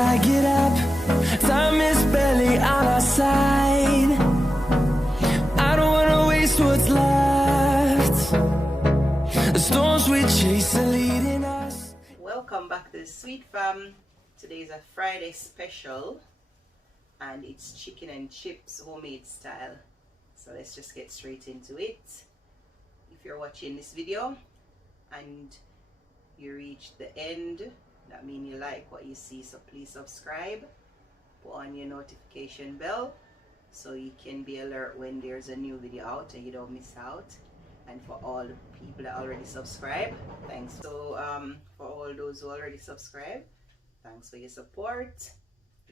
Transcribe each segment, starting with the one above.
I get up, time is barely on our side. I don't wanna waste what's left. The storms we chase are leading us. Welcome back to the Sweet Fam. Today is a Friday special and it's chicken and chips homemade style. So let's just get straight into it. If you're watching this video and you reached the end, that means you like what you see, so please subscribe, put on your notification bell so you can be alert when there's a new video out and you don't miss out. And for all the people that already subscribe, thanks. So for all those who already subscribe, thanks for your support.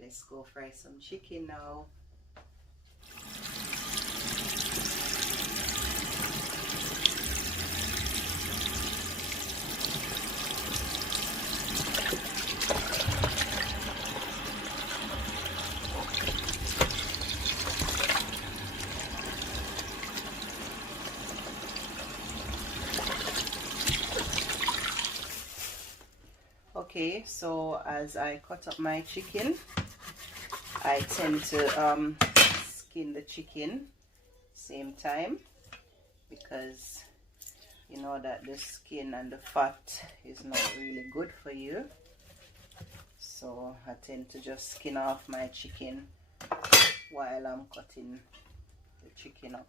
Let's go fry some chicken now. Okay, so as I cut up my chicken, I tend to skin the chicken same time, because you know that the skin and the fat is not really good for you. So I tend to just skin off my chicken while I'm cutting the chicken up.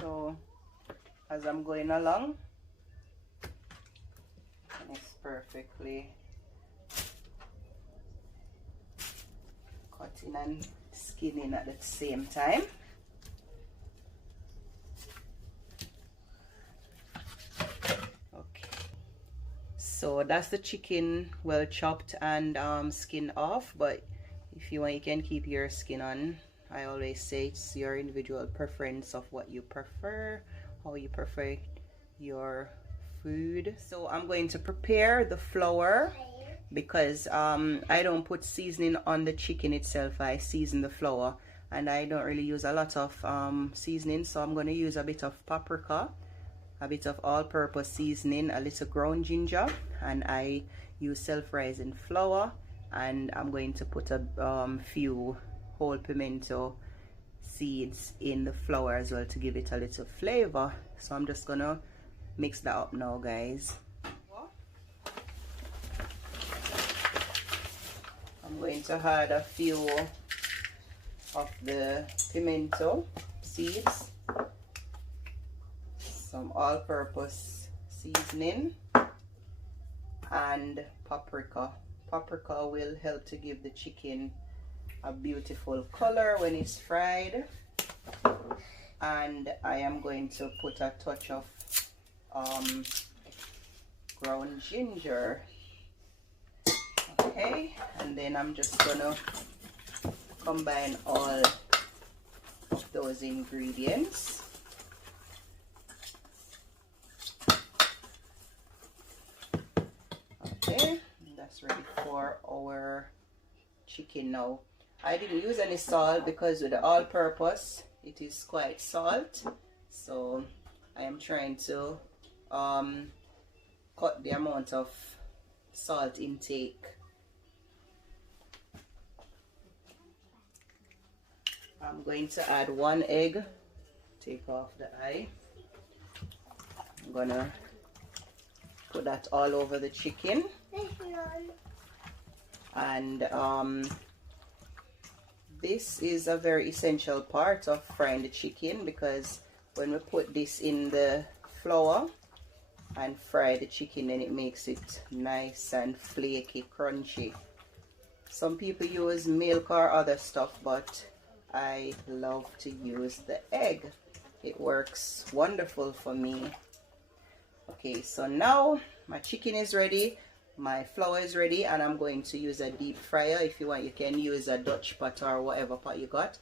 So as I'm going along, it's perfectly cutting and skinning at the same time. Okay, so that's the chicken well chopped and skinned off, but if you want, you can keep your skin on. I always say it's your individual preference of what you prefer, how you prefer your food. So I'm going to prepare the flour, because I don't put seasoning on the chicken itself. I season the flour, and I don't really use a lot of seasoning, so I'm going to use a bit of paprika, a bit of all-purpose seasoning, a little ground ginger, and I use self-rising flour, and I'm going to put a few whole pimento seeds in the flour as well to give it a little flavor. So I'm just gonna mix that up now, guys. I'm going to add a few of the pimento seeds, some all-purpose seasoning, and paprika. Paprika will help to give the chicken a beautiful color when it's fried. And I am going to put a touch of ground ginger. Okay, and then I'm just gonna combine all of those ingredients. Okay, that's ready for our chicken now. I didn't use any salt because with the all-purpose it is quite salt, so I am trying to cut the amount of salt intake. I'm going to add 1 egg, take off the eye. I'm gonna put that all over the chicken, and this is a very essential part of frying the chicken, because when we put this in the flour and fry the chicken, then it makes it nice and flaky, crunchy. Some people use milk or other stuff, but I love to use the egg. It works wonderful for me. Okay, so now my chicken is ready. my flour is ready, and I'm going to use a deep fryer. If you want, you can use a Dutch pot or whatever pot you got.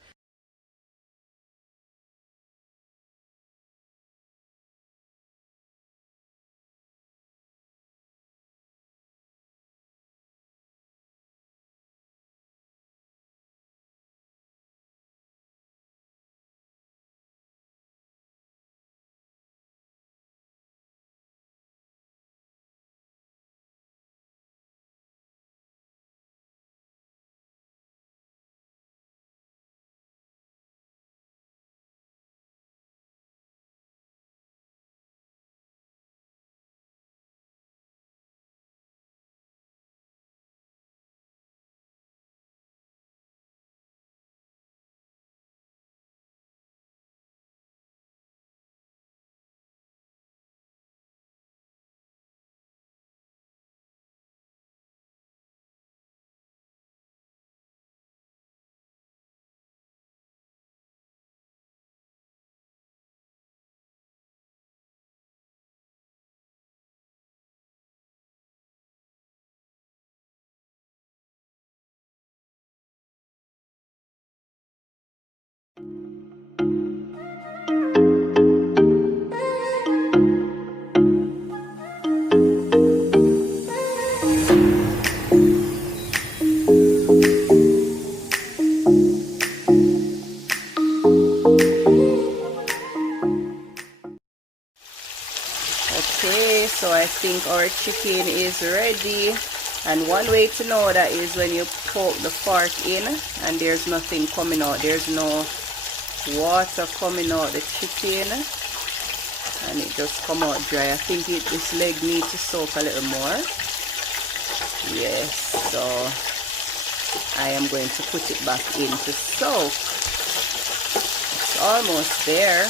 Okay, so I think our chicken is ready, and one way to know that is when you poke the fork in and there's nothing coming out, there's no water coming out the chicken, and it just come out dry. I think this leg needs to soak a little more. Yes, so I am going to put it back in to soak. It's almost there.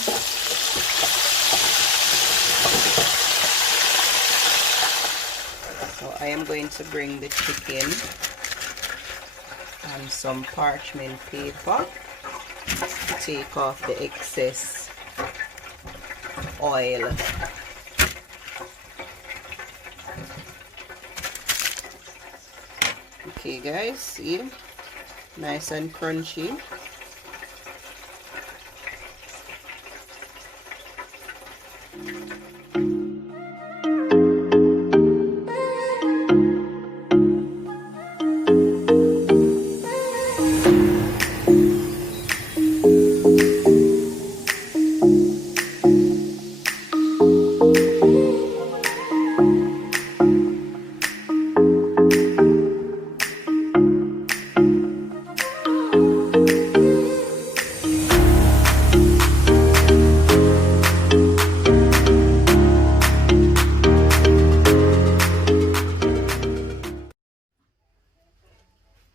So I am going to bring the chicken and some parchment paper to take off the excess oil. Okay guys, see, nice and crunchy.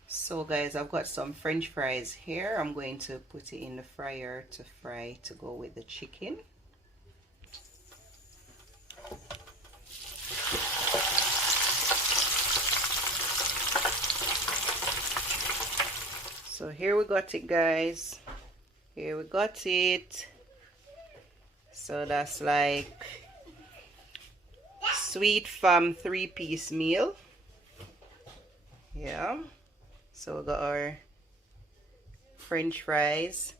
So guys, I've got some French fries here. I'm going to put it in the fryer to fry to go with the chicken. So here we got it guys. Here we got it. So that's like Sweet Fam 3-piece meal. Yeah. So we got our French fries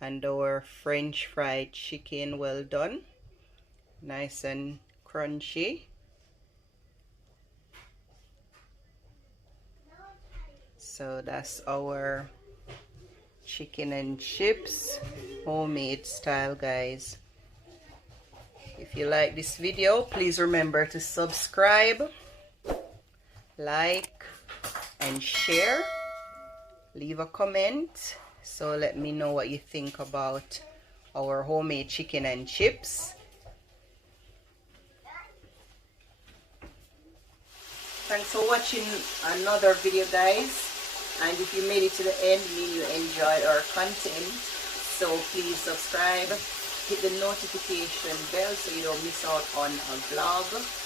and our French fried chicken, well done, nice and crunchy. So that's our chicken and chips, homemade style guys. If you like this video, please remember to subscribe, like and share. Leave a comment, so let me know what you think about our homemade chicken and chips. Thanks for watching another video guys, and if you made it to the end, mean you enjoyed our content. So please subscribe, hit the notification bell so you don't miss out on a vlog.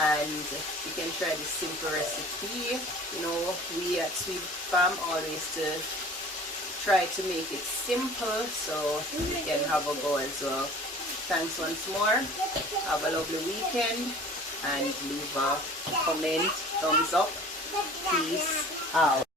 And you can try this simple recipe. You know, we at Sweet Fam always try to make it simple, so you can have a go as well. Thanks once more. Have a lovely weekend. and leave a comment, thumbs up. Peace out.